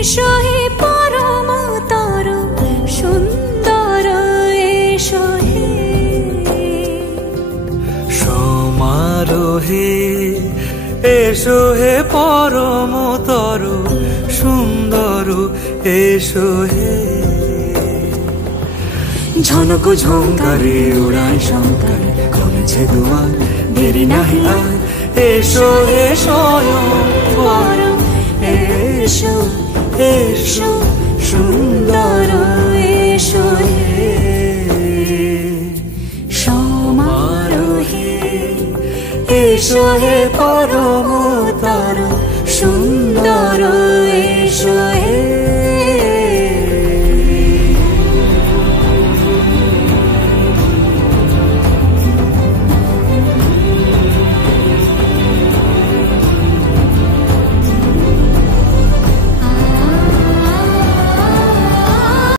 এসো হে পরমতর সুন্দর এসো হে সমারোহে এসো হে পরমতর সুন্দর এসো হে ঝনক ঝঙ্কারে উড়ায় শঙ্কর খুলেছে দুয়ার দেরি নাহি আর এসো হে স্বয়ং পরম এসো এসো সুন্দর এসো হে সমারোহে এসো হে পরমতর সুন্দর এসো